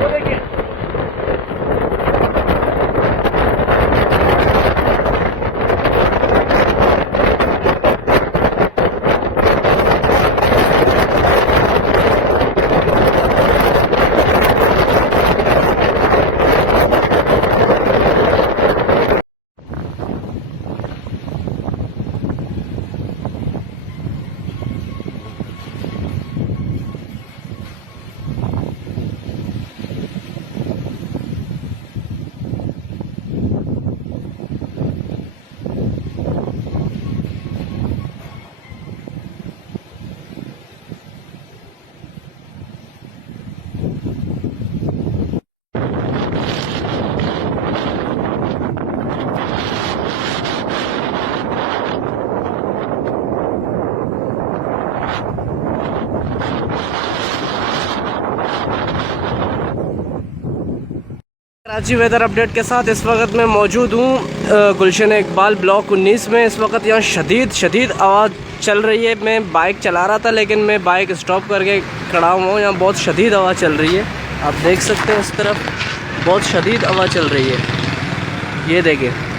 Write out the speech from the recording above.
वो देखिए Karachi weather update के साथ इस वक्त मैं मौजूद हूँ गुलशन इकबाल ब्लॉक 19 में। इस वक्त यहाँ शदीद आवाज़ चल रही है। मैं बाइक चला रहा था लेकिन मैं बाइक स्टॉप करके खड़ा हुआ हूँ। यहाँ बहुत शदीद आवाज़ चल रही है, आप देख सकते हैं। इस तरफ बहुत शदीद आवाज़ चल रही है, ये देखें।